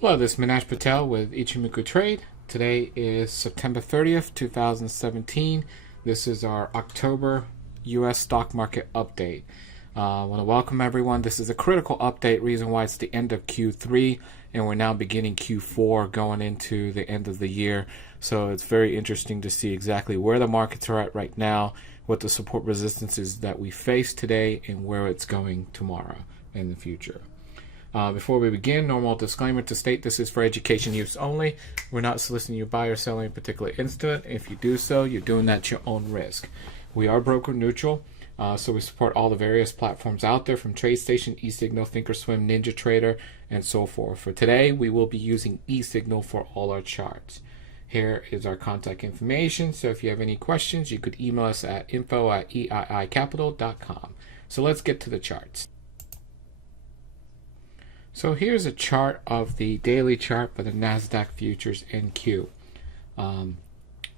Hello, this is Manish Patel with Ichimoku Trade. Today is September 30th, 2017. This is our October U.S. stock market update. I want to welcome everyone. This is a critical update, reason why it's the end of Q3 and we're now beginning Q4 going into the end of the year. So it's very interesting to see exactly where the markets are at right now, what the support resistances that we face today, and where it's going tomorrow in the future. Before we begin, normal disclaimer to state this is for education use only. We're not soliciting you to buy or sell any particular instrument. If you do so, you're doing that at your own risk. We are broker neutral, so we support all the various platforms out there from TradeStation, eSignal, Thinkorswim, NinjaTrader, and so forth. For today, we will be using eSignal for all our charts. Here is our contact information, so if you have any questions, you could email us at info@eiicapital.com. So let's get to the charts. So here's a chart of the daily chart for the Nasdaq Futures NQ.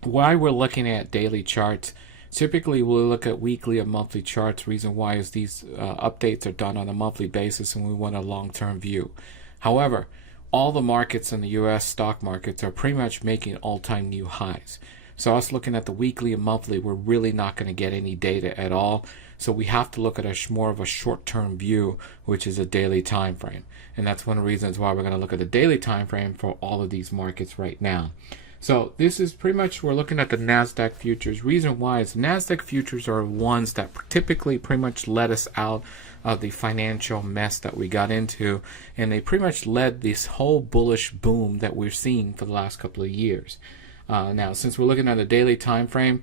Why we're looking at daily charts, typically we'll look at weekly or monthly charts. Reason why is these updates are done on a monthly basis and we want a long-term view. However, all the markets in the U.S. stock markets are pretty much making all-time new highs. So us looking at the weekly and monthly, we're really not going to get any data at all. So we have to look at more of a short-term view, which is a daily time frame. And that's one of the reasons why we're going to look at the daily time frame for all of these markets right now. So this is pretty much, we're looking at the Nasdaq Futures. Reason why is Nasdaq Futures are ones that typically pretty much led us out of the financial mess that we got into. And they pretty much led this whole bullish boom that we're seeing for the last couple of years. Now, since we're looking at a daily time frame,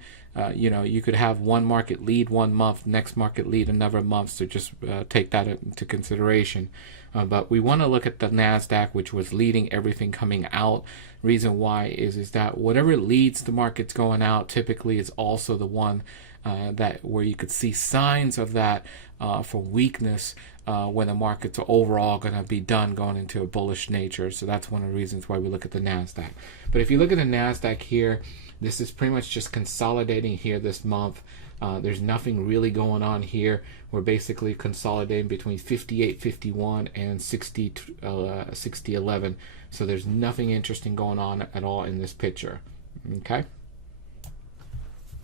you could have one market lead 1 month, next market lead another month, so just take that into consideration. But we want to look at the Nasdaq, which was leading everything coming out. Reason why is that whatever leads the markets going out typically is also the one that where you could see signs of that for weakness when the markets are overall going to be done going into a bullish nature. So that's one of the reasons why we look at the Nasdaq. But if you look at the Nasdaq here, this is pretty much just consolidating here this month. There's nothing really going on here. We're basically consolidating between 58.51 and 60.11. So there's nothing interesting going on at all in this picture. Okay.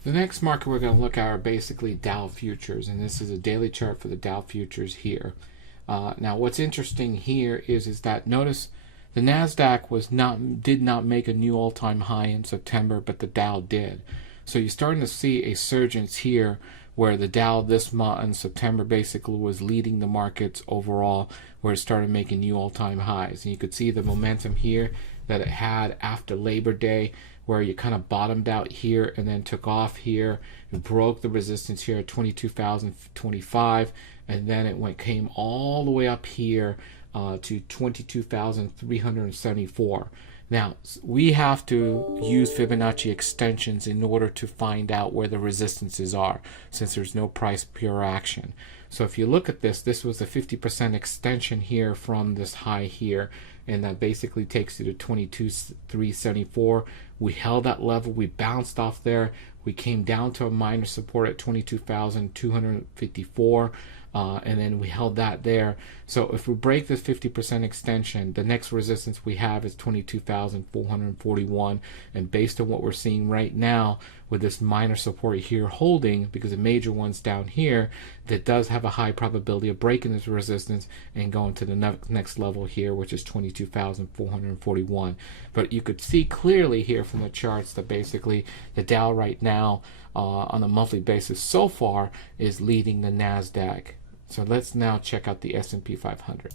The next market we're going to look at are basically Dow Futures, and this is a daily chart for the Dow Futures here. Now, what's interesting here is that notice the Nasdaq did not make a new all-time high in September, but the Dow did. So you're starting to see a surgence here where the Dow this month in September basically was leading the markets overall, where it started making new all-time highs. And you could see the momentum here that it had after Labor Day, where you kind of bottomed out here and then took off here and broke the resistance here at 22,025, and then it came all the way up here to 22,374. Now, we have to use Fibonacci extensions in order to find out where the resistances are, since there's no price pure action. So if you look at this was a 50% extension here from this high here, and that basically takes you to 22,374. We held that level, we bounced off there, we came down to a minor support at 22,254. And then we held that there. So if we break this 50% extension, the next resistance we have is 22,441. And based on what we're seeing right now with this minor support here holding, because the major one's down here, that does have a high probability of breaking this resistance and going to the next level here, which is 22,441. But you could see clearly here from the charts that basically the Dow right now on a monthly basis so far is leading the Nasdaq. So let's now check out the S&P 500.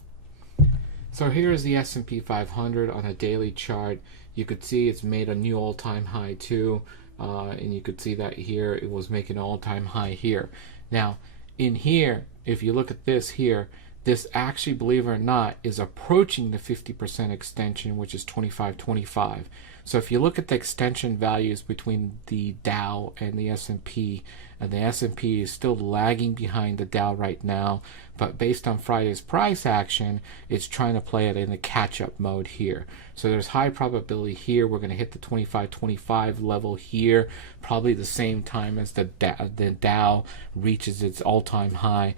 So here is the S&P 500 on a daily chart. You could see it's made a new all-time high too, and you could see that here it was making an all-time high here. Now in here, if you look at this here, this actually, believe it or not, is approaching the 50% extension, which is 25.25. So if you look at the extension values between the Dow and the S&P, and the S&P is still lagging behind the Dow right now, but based on Friday's price action, it's trying to play it in a catch-up mode here. So there's high probability here we're going to hit the 25.25 level here, probably the same time as the Dow reaches its all-time high.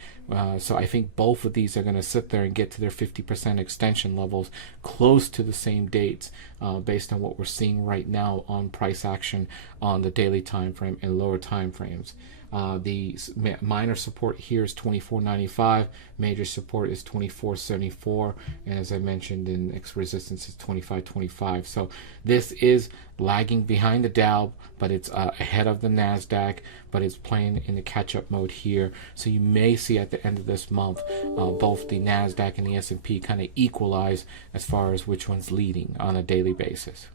So I think both of these are going to sit there and get to their 50% extension levels close to the same dates, based on what we're seeing right now on price action on the daily time frame and lower time frames. The minor support here is 24.95, major support is 24.74, and as I mentioned, the next resistance is 25.25. So this is lagging behind the Dow, but it's ahead of the Nasdaq, but it's playing in the catch-up mode here. So you may see at the end of this month both the Nasdaq and the S&P kind of equalize as far as which one's leading on a daily basis.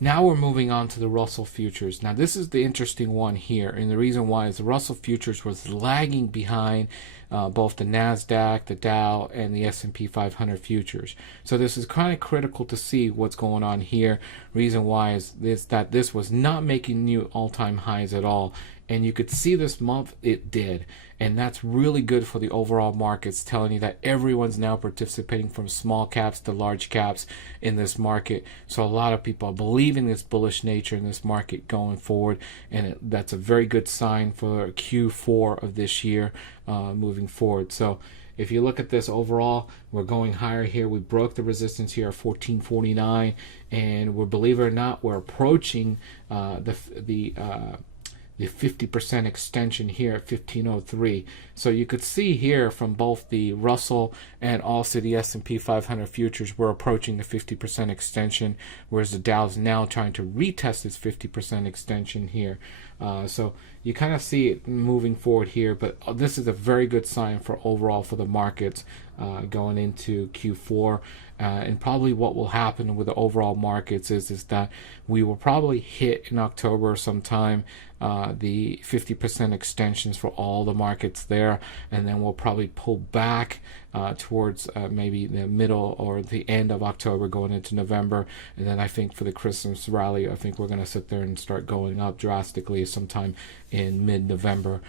Now we're moving on to the Russell Futures. Now this is the interesting one here, and the reason why is the Russell Futures was lagging behind both the Nasdaq, the Dow, and the S&P 500 futures. So this is kind of critical to see what's going on here. Reason why is that this was not making new all-time highs at all, and you could see this month it did, and that's really good for the overall markets, telling you that everyone's now participating from small caps to large caps in this market. So a lot of people are believing this bullish nature in this market going forward, and that's a very good sign for Q4 of this year moving forward. So if you look at this overall, we're going higher here. We broke the resistance here at 1449, and we're, believe it or not, we're approaching the 50% extension here at 1503. So you could see here from both the Russell and also the S&P 500 futures, we're approaching the 50% extension, whereas the Dow's now trying to retest its 50% extension here. So you kind of see it moving forward here, but this is a very good sign for overall for the markets going into Q4. And probably what will happen with the overall markets is that we will probably hit in October sometime the 50% extensions for all the markets there, and then we'll probably pull back towards maybe the middle or the end of October going into November. And then I think for the Christmas rally, I think we're going to sit there and start going up drastically sometime in mid-November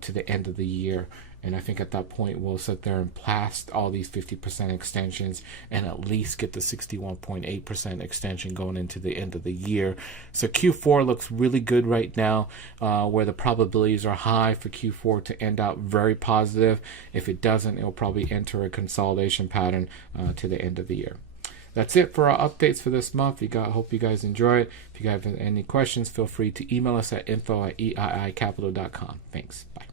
to the end of the year. And I think at that point we'll sit there and blast all these 50% extensions and at least get the 61.8% extension going into the end of the year. So Q4 looks really good right now, where the probabilities are high for Q4 to end out very positive. If it doesn't, it'll probably enter a consolidation pattern to the end of the year. That's it for our updates for this month. Hope you guys enjoy it. If you have any questions, feel free to email us at info@eiicapital.com. Thanks. Bye.